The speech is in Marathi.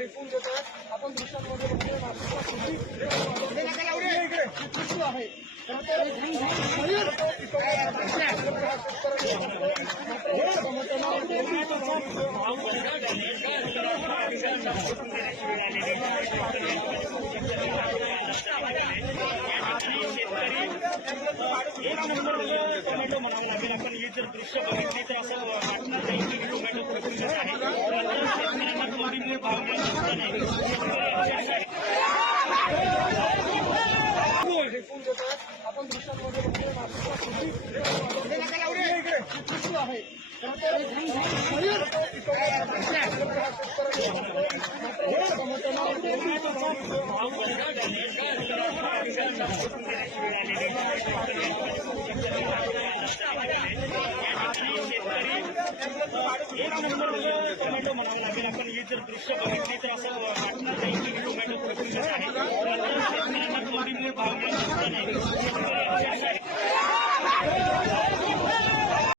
फेकून देतात. आपण दृश्यांमध्ये बघतोय नाशिकचा कृषी आहे. टोमॅटो म्हणावं लागेल. आपण हे जर दृश्य बघितली तर असं वाटणार नाही की टोमॅटो प्रकृतीच आहे. शेतकऱ्यांना कवडीमुळे भाव फेकून देतात. आपण दृश्यांमध्ये बघतोय नाशिकचा कृषी आहे. टोमॅटो म्हणावं लागेल. आपण हे जर दृश्य बघितली तर असं वाटणार नाही की टोमॅटो प्रकृतीच आहे. शेतकऱ्यांना कवडीमुळे भाव नाही.